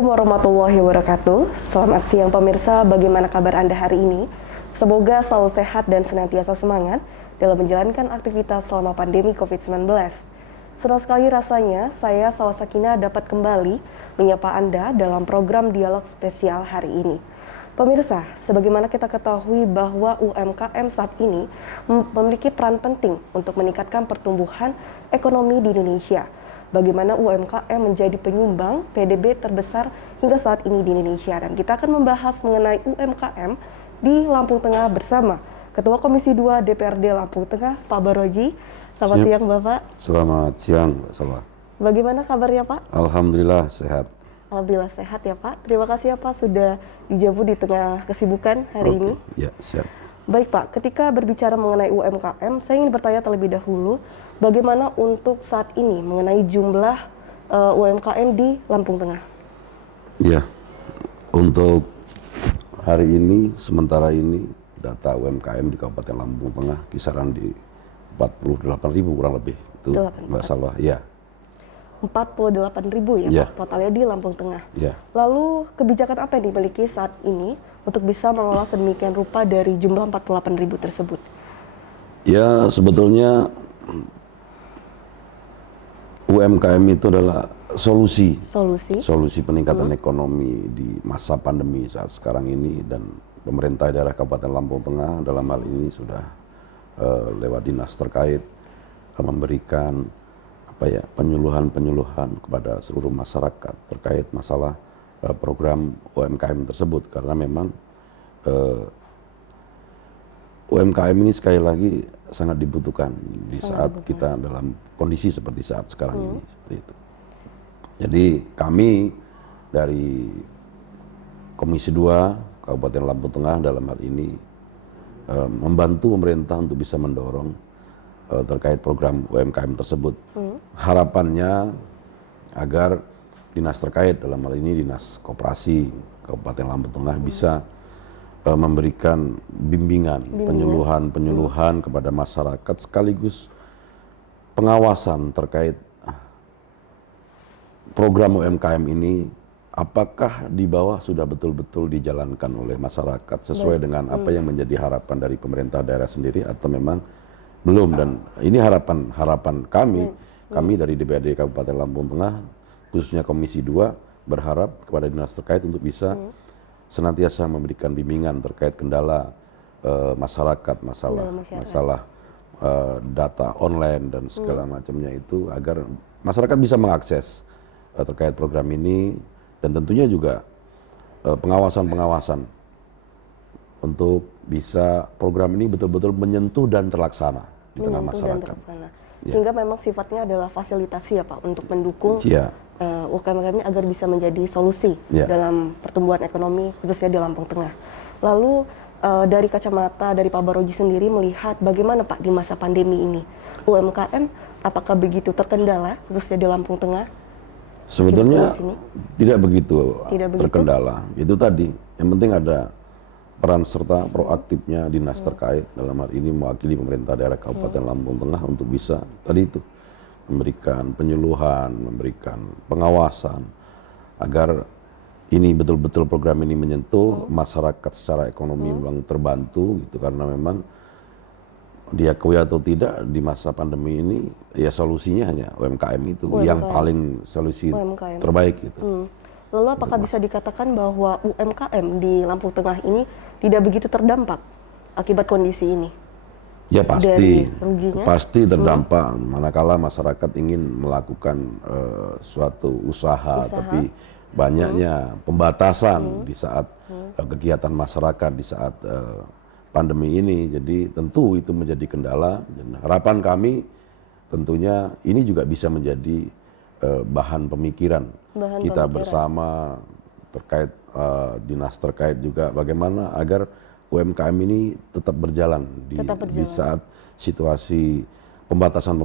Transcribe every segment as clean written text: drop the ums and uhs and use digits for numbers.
Assalamualaikum warahmatullahi wabarakatuh. Selamat siang pemirsa, bagaimana kabar Anda hari ini? Semoga selalu sehat dan senantiasa semangat dalam menjalankan aktivitas selama pandemi COVID-19. Senang sekali rasanya saya Salwa Sakinah dapat kembali menyapa Anda dalam program dialog spesial hari ini. Pemirsa, sebagaimana kita ketahui bahwa UMKM saat ini memiliki peran penting untuk meningkatkan pertumbuhan ekonomi di Indonesia. Bagaimana UMKM menjadi penyumbang PDB terbesar hingga saat ini di Indonesia. Dan kita akan membahas mengenai UMKM di Lampung Tengah bersama Ketua Komisi 2 DPRD Lampung Tengah, Pak Baroji. Selamat siang, Bapak. Selamat siang, Salwa. Bagaimana kabarnya, Pak? Alhamdulillah sehat. Alhamdulillah sehat ya, Pak. Terima kasih ya, Pak, sudah dijemput di tengah kesibukan hari ini. Ya, siap. Baik, Pak, ketika berbicara mengenai UMKM, saya ingin bertanya terlebih dahulu, bagaimana untuk saat ini mengenai jumlah UMKM di Lampung Tengah? Ya, untuk hari ini, sementara ini, data UMKM di Kabupaten Lampung Tengah kisaran di 48.000 kurang lebih. Itu Mbak Salwa, ya. 48.000 ya, Pak, totalnya di Lampung Tengah. Ya. Lalu kebijakan apa yang dimiliki saat ini untuk bisa mengelola sedemikian rupa dari jumlah 48.000 tersebut? Ya, sebetulnya UMKM itu adalah solusi peningkatan ekonomi di masa pandemi saat sekarang ini, dan pemerintah daerah Kabupaten Lampung Tengah dalam hal ini sudah lewat dinas terkait memberikan penyuluhan kepada seluruh masyarakat terkait masalah program UMKM tersebut, karena memang UMKM ini sekali lagi sangat dibutuhkan di saat kita dalam kondisi seperti saat sekarang ini, seperti itu. Jadi kami dari Komisi 2 Kabupaten Lampung Tengah dalam hal ini membantu pemerintah untuk bisa mendorong terkait program UMKM tersebut. Harapannya agar dinas terkait, dalam hal ini Dinas Koperasi Kabupaten Lampung Tengah, bisa memberikan bimbingan, penyuluhan kepada masyarakat, sekaligus pengawasan terkait program UMKM ini, apakah di bawah sudah betul-betul dijalankan oleh masyarakat sesuai dengan apa yang menjadi harapan dari pemerintah daerah sendiri, atau memang belum. Dan ini harapan kami dari DPRD Kabupaten Lampung Tengah, khususnya Komisi 2, berharap kepada dinas terkait untuk bisa senantiasa memberikan bimbingan terkait kendala masyarakat, masalah data online dan segala macamnya itu, agar masyarakat bisa mengakses terkait program ini, dan tentunya juga pengawasan untuk bisa program ini betul-betul menyentuh dan terlaksana di tengah masyarakat. Sehingga memang sifatnya adalah fasilitasi ya, Pak, untuk mendukung UMKM ini agar bisa menjadi solusi dalam pertumbuhan ekonomi khususnya di Lampung Tengah. Lalu dari kacamata dari Pak Baroji sendiri melihat bagaimana, Pak, di masa pandemi ini UMKM apakah begitu terkendala khususnya di Lampung Tengah? Sebetulnya tidak begitu terkendala. Itu tadi, yang penting ada peran serta proaktifnya dinas terkait, dalam hal ini mewakili pemerintah daerah Kabupaten Lampung Tengah, untuk bisa tadi itu memberikan penyuluhan, memberikan pengawasan agar ini betul-betul program ini menyentuh masyarakat secara ekonomi, memang terbantu gitu, karena memang diakui atau tidak di masa pandemi ini ya solusinya hanya UMKM itu yang paling solusi terbaik gitu. Lalu apakah bisa dikatakan bahwa UMKM di Lampung Tengah ini tidak begitu terdampak akibat kondisi ini? Ya pasti terdampak, manakala masyarakat ingin melakukan suatu usaha. Tapi banyaknya pembatasan di saat kegiatan masyarakat di saat pandemi ini, jadi tentu itu menjadi kendala. Dan harapan kami tentunya ini juga bisa menjadi bahan pemikiran kita bersama terkait dinas terkait juga, bagaimana agar UMKM ini tetap berjalan di saat situasi pembatasan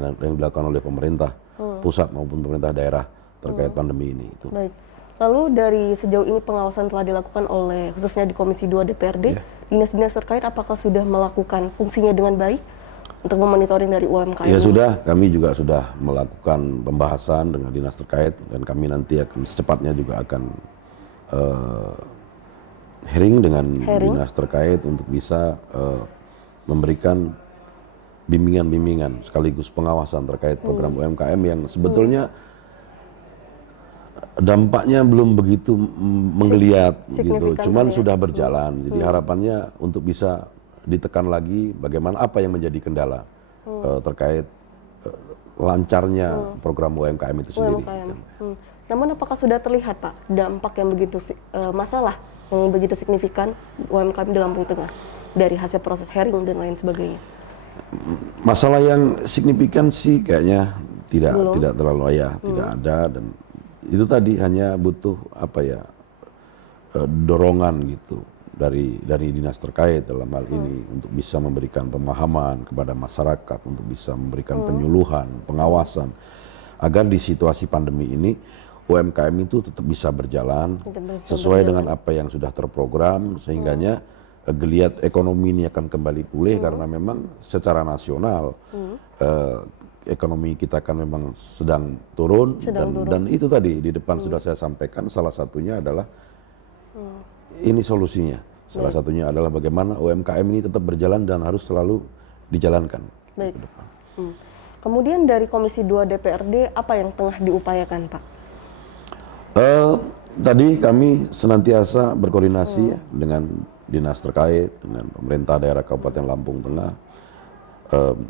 yang dilakukan oleh pemerintah pusat maupun pemerintah daerah terkait pandemi ini. Baik. Lalu dari sejauh ini pengawasan telah dilakukan oleh khususnya di Komisi 2 DPRD, dinas-dinas terkait apakah sudah melakukan fungsinya dengan baik? untuk memonitoring dari UMKM? Ya sudah, kami juga sudah melakukan pembahasan dengan dinas terkait dan kami nanti akan secepatnya juga akan hearing dengan dinas terkait untuk bisa memberikan bimbingan-bimbingan sekaligus pengawasan terkait program UMKM yang sebetulnya dampaknya belum begitu menggeliat gitu, cuman sudah berjalan. Jadi harapannya untuk bisa ditekan lagi bagaimana apa yang menjadi kendala terkait lancarnya program UMKM itu sendiri. Namun apakah sudah terlihat Pak dampak yang begitu masalah yang begitu signifikan UMKM di Lampung Tengah dari hasil proses hearing dan lain sebagainya? Masalah yang signifikan sih kayaknya tidak terlalu tidak ada, dan itu tadi hanya butuh dorongan gitu dari dinas terkait dalam hal ini untuk bisa memberikan pemahaman kepada masyarakat, untuk bisa memberikan penyuluhan, pengawasan agar di situasi pandemi ini UMKM itu tetap bisa berjalan sesuai dengan apa yang sudah terprogram, sehingganya geliat ekonomi ini akan kembali pulih karena memang secara nasional ekonomi kita kan memang sedang turun. Dan itu tadi di depan sudah saya sampaikan, salah satunya adalah ini solusinya. Salah satunya adalah bagaimana UMKM ini tetap berjalan dan harus selalu dijalankan. Baik. Kemudian dari Komisi 2 DPRD apa yang tengah diupayakan Pak? Tadi kami senantiasa berkoordinasi dengan dinas terkait, dengan pemerintah daerah Kabupaten Lampung Tengah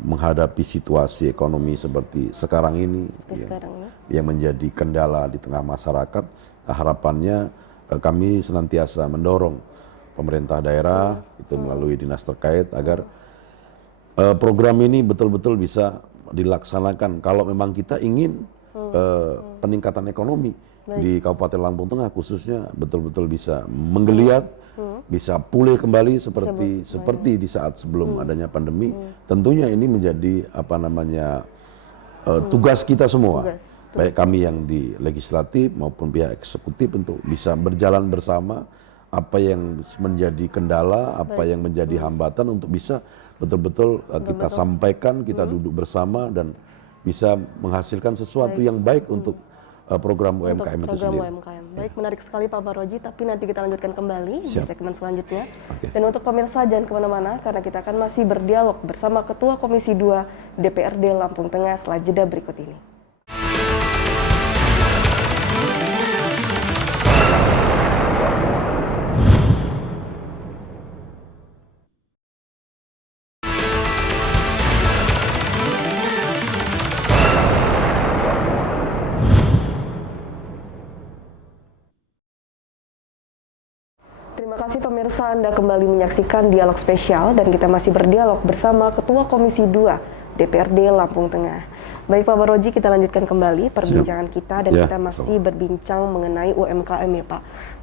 menghadapi situasi ekonomi seperti sekarang ini yang menjadi kendala di tengah masyarakat. Harapannya kami senantiasa mendorong pemerintah daerah itu melalui dinas terkait agar program ini betul-betul bisa dilaksanakan kalau memang kita ingin peningkatan ekonomi di Kabupaten Lampung Tengah khususnya betul-betul bisa menggeliat, bisa pulih kembali seperti di saat sebelum adanya pandemi. Tentunya ini menjadi tugas kita semua, baik kami yang di legislatif maupun pihak eksekutif untuk bisa berjalan bersama apa yang menjadi kendala, apa yang menjadi hambatan untuk bisa betul-betul kita sampaikan, kita duduk bersama dan bisa menghasilkan sesuatu yang baik untuk program UMKM itu sendiri. Baik, menarik sekali Pak Paroji, tapi nanti kita lanjutkan kembali di segmen selanjutnya. Dan untuk pemirsa jangan kemana-mana karena kita akan masih berdialog bersama Ketua Komisi 2 DPRD Lampung Tengah setelah jeda berikut ini. Terima kasih pemirsa, Anda kembali menyaksikan dialog spesial dan kita masih berdialog bersama Ketua Komisi 2 DPRD Lampung Tengah. Baik Pak Paroji, kita lanjutkan kembali perbincangan kita dan kita masih berbincang mengenai UMKM ya Pak.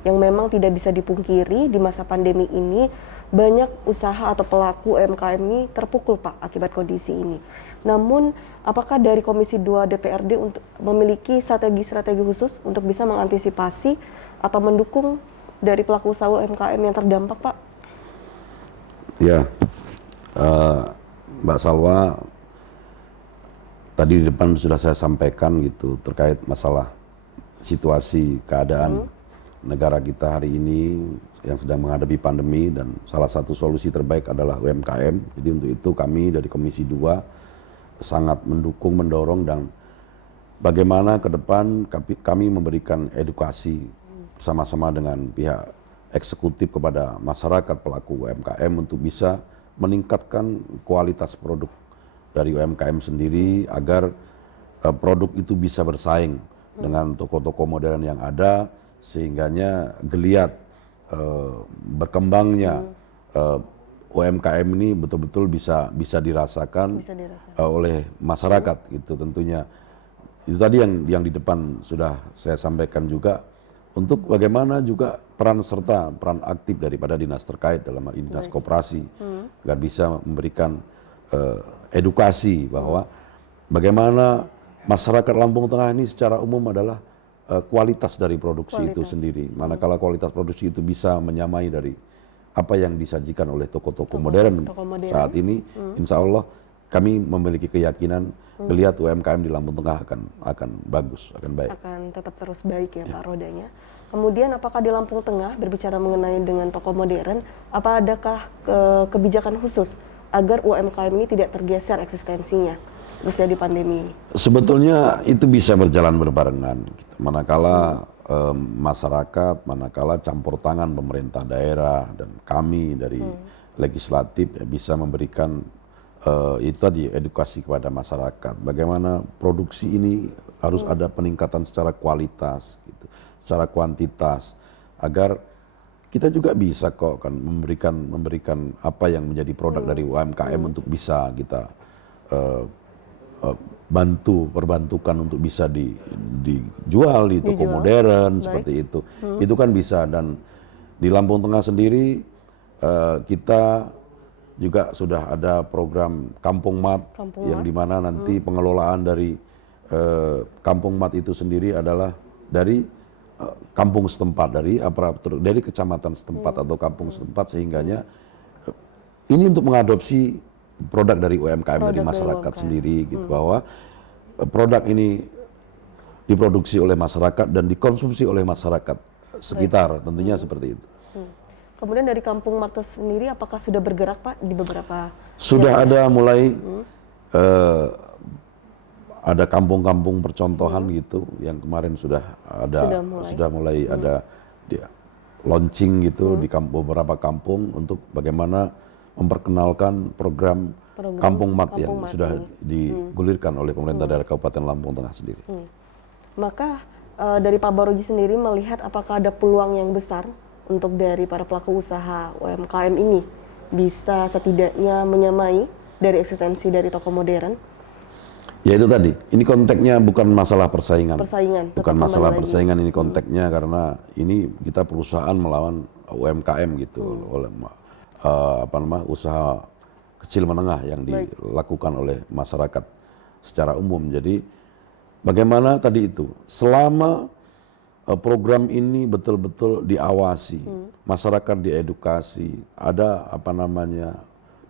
Yang memang tidak bisa dipungkiri di masa pandemi ini banyak usaha atau pelaku UMKM ini terpukul Pak akibat kondisi ini. Namun apakah dari Komisi 2 DPRD untuk memiliki strategi-strategi khusus untuk bisa mengantisipasi atau mendukung dari pelaku usaha UMKM yang terdampak, Pak? Ya, Mbak Salwa, tadi di depan sudah saya sampaikan gitu terkait masalah situasi keadaan negara kita hari ini yang sedang menghadapi pandemi dan salah satu solusi terbaik adalah UMKM. Jadi untuk itu kami dari Komisi 2 sangat mendukung, mendorong dan bagaimana ke depan kami memberikan edukasi sama-sama dengan pihak eksekutif kepada masyarakat pelaku UMKM untuk bisa meningkatkan kualitas produk dari UMKM sendiri agar produk itu bisa bersaing dengan toko-toko modern yang ada sehingganya geliat berkembangnya UMKM ini betul-betul bisa dirasakan oleh masyarakat gitu tentunya. Itu tadi yang di depan sudah saya sampaikan juga. Untuk bagaimana juga peran aktif daripada dinas terkait dalam hal ini dinas koperasi agar bisa memberikan edukasi bahwa bagaimana masyarakat Lampung Tengah ini secara umum adalah kualitas dari produksi itu sendiri. Manakala kualitas produksi itu bisa menyamai dari apa yang disajikan oleh toko-toko modern saat ini, insya Allah kami memiliki keyakinan melihat UMKM di Lampung Tengah akan bagus, akan baik. Akan tetap terus baik ya, Pak rodanya. Kemudian apakah di Lampung Tengah berbicara mengenai dengan toko modern, apa adakah kebijakan khusus agar UMKM ini tidak tergeser eksistensinya khususnya di pandemi ini? Sebetulnya itu bisa berjalan berbarengan. Gitu. Manakala masyarakat, manakala campur tangan pemerintah daerah dan kami dari legislatif bisa memberikan itu tadi edukasi kepada masyarakat. Bagaimana produksi ini harus ada peningkatan secara kualitas, gitu, secara kuantitas, agar kita juga bisa kok kan memberikan apa yang menjadi produk dari UMKM untuk bisa kita perbantukan untuk bisa dijual di toko modern. Baik. Seperti itu. Itu kan bisa. Dan di Lampung Tengah sendiri kita juga sudah ada program Kampung Mat yang dimana nanti pengelolaan dari Kampung Mat itu sendiri adalah dari kampung setempat, dari aparatur, dari kecamatan setempat atau kampung setempat, sehingganya ini untuk mengadopsi produk dari UMKM, dari masyarakat sendiri, gitu, bahwa produk ini diproduksi oleh masyarakat dan dikonsumsi oleh masyarakat sekitar, tentunya seperti itu. Kemudian dari Kampung Martes sendiri, apakah sudah bergerak Pak di beberapa? Sudah ada mulai ada kampung-kampung percontohan gitu, yang kemarin sudah mulai ada launching gitu di beberapa kampung untuk bagaimana memperkenalkan program Kampung Mat yang sudah digulirkan oleh pemerintah daerah Kabupaten Lampung Tengah sendiri. Maka dari Pak Baroji sendiri melihat apakah ada peluang yang besar untuk dari para pelaku usaha UMKM ini bisa setidaknya menyamai dari eksistensi dari toko modern? Ya itu tadi, ini konteksnya bukan masalah persaingan. Bukan masalah persaingan, ini konteksnya karena ini kita perusahaan melawan UMKM gitu, oleh usaha kecil menengah yang dilakukan oleh masyarakat secara umum. Jadi bagaimana tadi itu, selama program ini betul-betul diawasi, masyarakat diedukasi, ada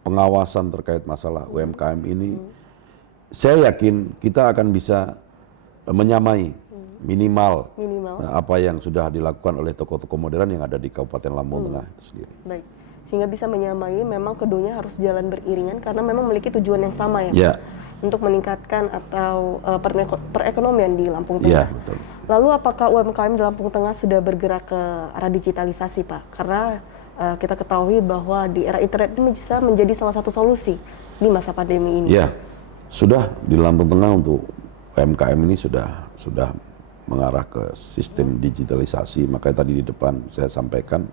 pengawasan terkait masalah UMKM ini, saya yakin kita akan bisa menyamai minimal apa yang sudah dilakukan oleh toko-toko modern yang ada di Kabupaten Lampung Tengah itu sendiri. Baik. Sehingga bisa menyamai, memang keduanya harus jalan beriringan karena memang memiliki tujuan yang sama ya. Untuk meningkatkan atau perekonomian di Lampung Tengah. Betul. Lalu apakah UMKM di Lampung Tengah sudah bergerak ke arah digitalisasi Pak? Karena kita ketahui bahwa di era internet ini bisa menjadi salah satu solusi di masa pandemi ini. Ya, sudah di Lampung Tengah untuk UMKM ini sudah mengarah ke sistem digitalisasi. Makanya tadi di depan saya sampaikan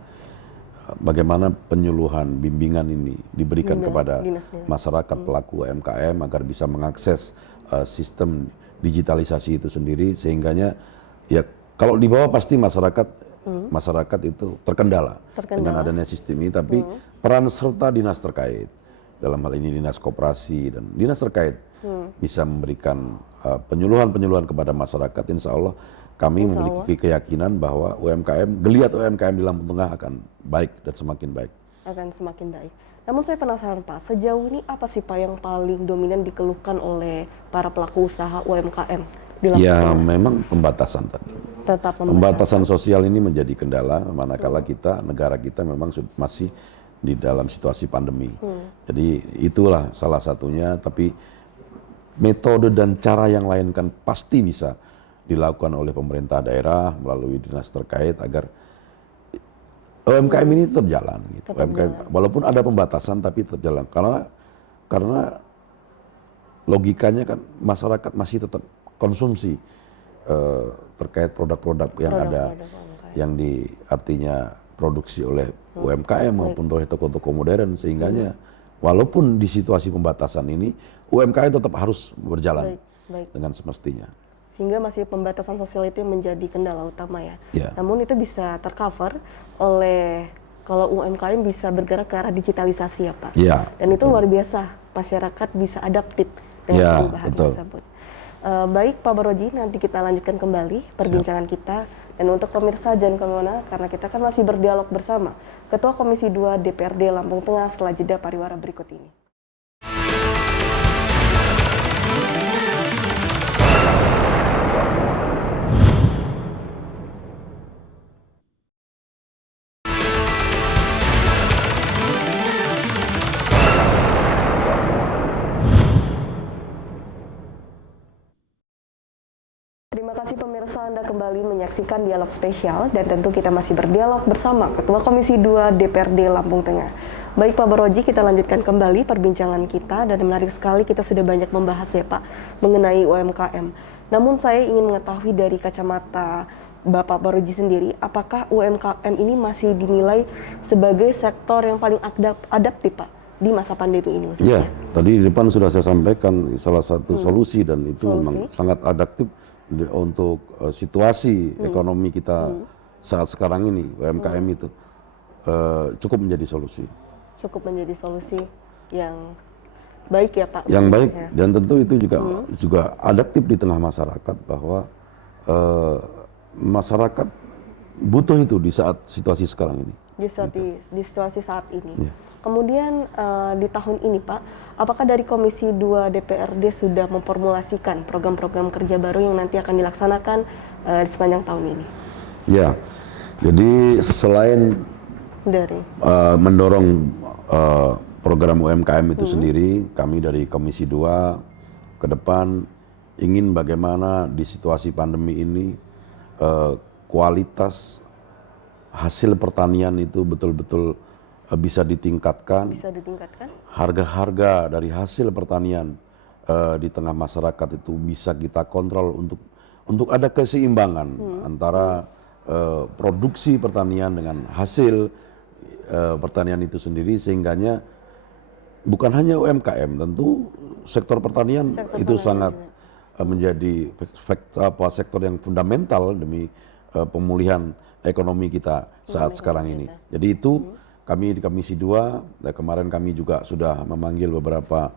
bagaimana penyuluhan, bimbingan ini diberikan kepada masyarakat pelaku UMKM agar bisa mengakses sistem digitalisasi itu sendiri, sehingganya ya kalau di bawah pasti masyarakat itu terkendala dengan adanya sistem ini, tapi peran serta dinas terkait, dalam hal ini dinas koperasi dan dinas terkait bisa memberikan penyuluhan kepada masyarakat. Insya Allah kami memiliki keyakinan bahwa geliat UMKM di Lampung Tengah akan baik dan semakin baik. Akan semakin baik. Namun saya penasaran Pak, sejauh ini apa sih Pak yang paling dominan dikeluhkan oleh para pelaku usaha UMKM di Lampung Tengah? Memang pembatasan tadi. Pembatasan sosial ini menjadi kendala, manakala negara kita memang masih di dalam situasi pandemi. Jadi itulah salah satunya, tapi metode dan cara yang lain kan pasti bisa dilakukan oleh pemerintah daerah melalui dinas terkait agar UMKM ini tetap jalan. Gitu. Walaupun ada pembatasan tapi tetap jalan. Karena logikanya kan masyarakat masih tetap konsumsi terkait produk-produk yang yang artinya produksi oleh UMKM maupun oleh toko-toko modern, sehingganya walaupun di situasi pembatasan ini UMKM tetap harus berjalan dengan semestinya. Sehingga masih pembatasan sosial itu yang menjadi kendala utama ya. Namun itu bisa tercover oleh kalau UMKM bisa bergerak ke arah digitalisasi ya Pak. Dan itu luar biasa, masyarakat bisa adaptif dengan perubahan tersebut. Baik Pak Baroji, nanti kita lanjutkan kembali perbincangan kita. Dan untuk pemirsa jangan kemana, karena kita kan masih berdialog bersama Ketua Komisi 2 DPRD Lampung Tengah setelah jeda pariwara berikut ini. Anda kembali menyaksikan dialog spesial dan tentu kita masih berdialog bersama Ketua Komisi 2 DPRD Lampung Tengah. Baik Pak Baroji, kita lanjutkan kembali perbincangan kita dan menarik sekali kita sudah banyak membahas ya Pak mengenai UMKM. Namun saya ingin mengetahui dari kacamata Bapak Baroji sendiri, apakah UMKM ini masih dinilai sebagai sektor yang paling adaptif Pak di masa pandemi ini? Ya, tadi di depan sudah saya sampaikan salah satu solusi dan itu memang sangat adaptif untuk situasi ekonomi kita saat sekarang ini. UMKM itu cukup menjadi solusi. Cukup menjadi solusi yang baik ya Pak. Yang baik dan tentu itu juga adaptif di tengah masyarakat bahwa masyarakat butuh itu di saat situasi sekarang ini. Di situasi saat ini. Ya. Kemudian di tahun ini Pak, apakah dari Komisi 2 DPRD sudah memformulasikan program-program kerja baru yang nanti akan dilaksanakan di sepanjang tahun ini? Ya, jadi selain mendorong program UMKM itu sendiri, kami dari Komisi 2 ke depan ingin bagaimana di situasi pandemi ini kualitas hasil pertanian itu betul-betul bisa ditingkatkan. Harga-harga dari hasil pertanian di tengah masyarakat itu bisa kita kontrol untuk ada keseimbangan antara produksi pertanian dengan hasil pertanian itu sendiri, sehingganya bukan hanya UMKM, tentu sektor pertanian itu sangat menjadi sektor yang fundamental demi pemulihan ekonomi kita saat sekarang ini. Jadi itu kami di Komisi 2, kemarin kami juga sudah memanggil beberapa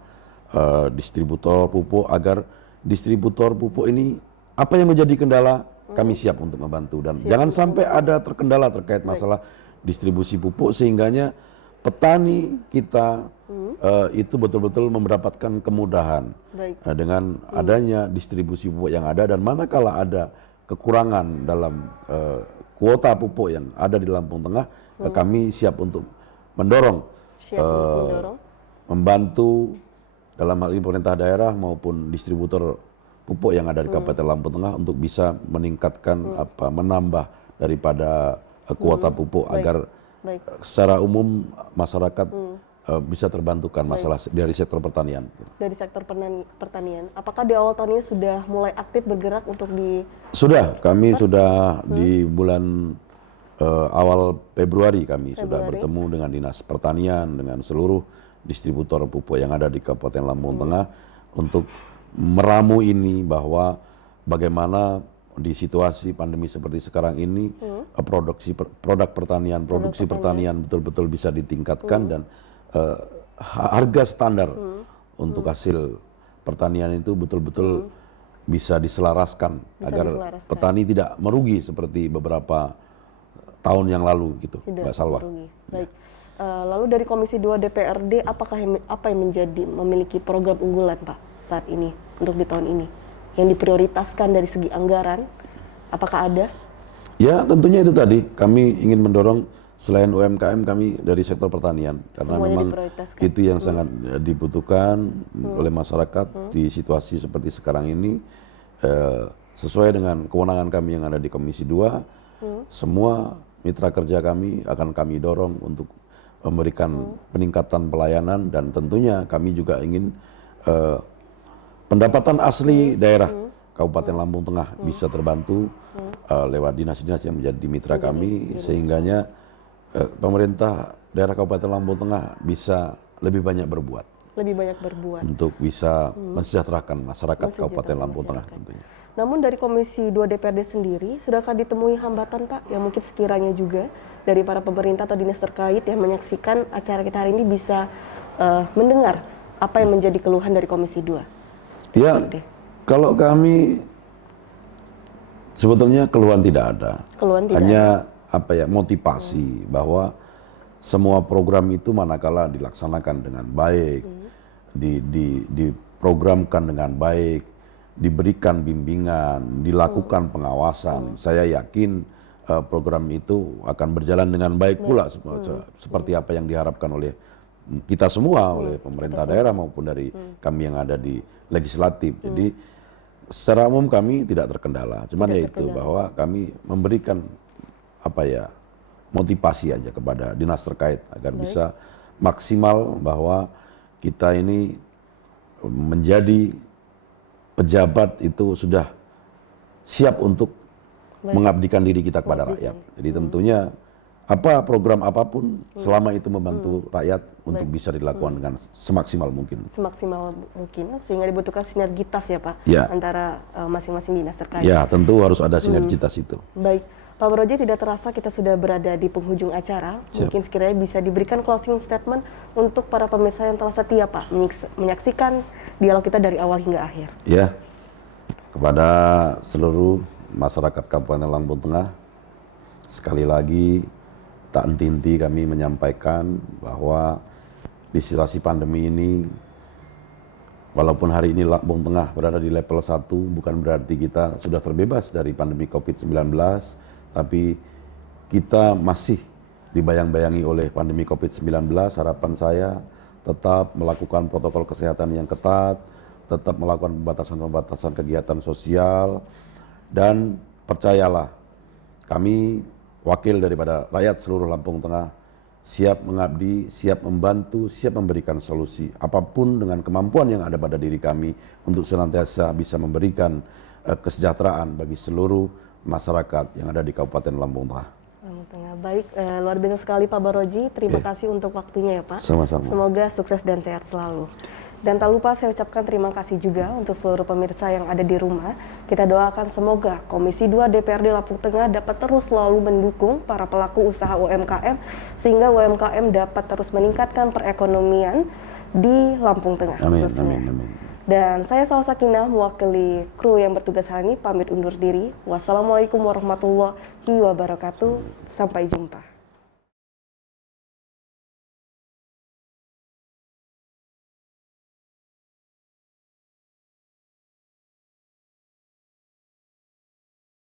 distributor pupuk agar distributor pupuk ini apa yang menjadi kendala kami siap untuk membantu dan jangan sampai ada terkendala terkait masalah distribusi pupuk sehingganya petani kita itu betul-betul mendapatkan kemudahan dengan adanya distribusi pupuk yang ada, dan manakala ada kekurangan dalam kuota pupuk yang ada di Lampung Tengah, kami siap untuk mendorong, membantu dalam hal ini pemerintah daerah maupun distributor pupuk yang ada di Kabupaten Lampung Tengah untuk bisa meningkatkan menambah daripada kuota pupuk agar secara umum masyarakat bisa terbantukan masalah dari sektor pertanian. Dari sektor pertanian, apakah di awal tahun ini sudah mulai aktif bergerak untuk di? Sudah, kami sudah di bulan awal Februari kami sudah bertemu dengan Dinas Pertanian, dengan seluruh distributor pupuk yang ada di Kabupaten Lampung Tengah untuk meramu ini bahwa bagaimana di situasi pandemi seperti sekarang ini produk pertanian, produksi pertanian betul-betul bisa ditingkatkan dan harga standar untuk hasil pertanian itu betul-betul bisa diselaraskan agar petani tidak merugi seperti beberapa tahun yang lalu gitu, Mbak Salwa. Baik. Lalu dari Komisi 2 DPRD apa yang memiliki program unggulan Pak saat ini untuk di tahun ini yang diprioritaskan dari segi anggaran, apakah ada? Ya tentunya itu tadi, kami ingin mendorong selain UMKM kami dari sektor pertanian karena memang itu yang sangat dibutuhkan oleh masyarakat di situasi seperti sekarang ini. Sesuai dengan kewenangan kami yang ada di Komisi 2, semua mitra kerja kami akan kami dorong untuk memberikan peningkatan pelayanan, dan tentunya kami juga ingin pendapatan asli daerah Kabupaten Lampung Tengah bisa terbantu lewat dinas-dinas yang menjadi mitra kami, sehingganya pemerintah daerah Kabupaten Lampung Tengah bisa lebih banyak berbuat untuk bisa mensejahterakan masyarakat Kabupaten Lampung Tengah tentunya. Namun dari Komisi 2 DPRD sendiri, sudahkah ditemui hambatan Pak yang mungkin sekiranya juga dari para pemerintah atau dinas terkait yang menyaksikan acara kita hari ini bisa mendengar apa yang menjadi keluhan dari Komisi 2? Ya, kalau kami sebetulnya keluhan tidak ada. Hanya motivasi bahwa semua program itu manakala dilaksanakan dengan baik, diprogramkan dengan baik, diberikan bimbingan, dilakukan pengawasan, saya yakin program itu akan berjalan dengan baik pula seperti apa yang diharapkan oleh kita semua, oleh pemerintah daerah maupun dari kami yang ada di legislatif. Jadi secara umum kami tidak terkendala, cuman Tidak yaitu terkendala. bahwa kami memberikan motivasi aja kepada dinas terkait agar bisa maksimal bahwa kita ini menjadi pejabat itu sudah siap untuk mengabdikan diri kita kepada rakyat. Jadi tentunya program apapun selama itu membantu rakyat untuk bisa dilakukan dengan semaksimal mungkin. Semaksimal mungkin, sehingga dibutuhkan sinergitas ya Pak, Ya. antara masing-masing dinas terkait. Ya, tentu harus ada sinergitas itu. Baik, Pak Broji, tidak terasa kita sudah berada di penghujung acara. Siap. Mungkin sekiranya bisa diberikan closing statement untuk para pemirsa yang telah setia Pak menyaksikan dialog kita dari awal hingga akhir. Ya, kepada seluruh masyarakat Kabupaten Lampung Tengah, sekali lagi tak henti-henti kami menyampaikan bahwa di situasi pandemi ini, walaupun hari ini Lampung Tengah berada di level 1, bukan berarti kita sudah terbebas dari pandemi COVID-19, tapi kita masih dibayang-bayangi oleh pandemi COVID-19. Harapan saya tetap melakukan protokol kesehatan yang ketat, tetap melakukan pembatasan-pembatasan kegiatan sosial, dan percayalah, kami wakil daripada rakyat seluruh Lampung Tengah siap mengabdi, siap membantu, siap memberikan solusi apapun dengan kemampuan yang ada pada diri kami untuk senantiasa bisa memberikan kesejahteraan bagi seluruh masyarakat yang ada di Kabupaten Lampung Tengah. Lampung Tengah. Baik, luar biasa sekali Pak Baroji. Terima kasih untuk waktunya ya Pak. Sama-sama. Semoga sukses dan sehat selalu. Dan tak lupa saya ucapkan terima kasih juga untuk seluruh pemirsa yang ada di rumah. Kita doakan semoga Komisi 2 DPRD Lampung Tengah dapat terus selalu mendukung para pelaku usaha UMKM sehingga UMKM dapat terus meningkatkan perekonomian di Lampung Tengah. Amin, khususnya. amin, amin. Dan saya Salsa Sakinah mewakili kru yang bertugas hari ini pamit undur diri. Wassalamualaikum warahmatullahi wabarakatuh. Sampai jumpa.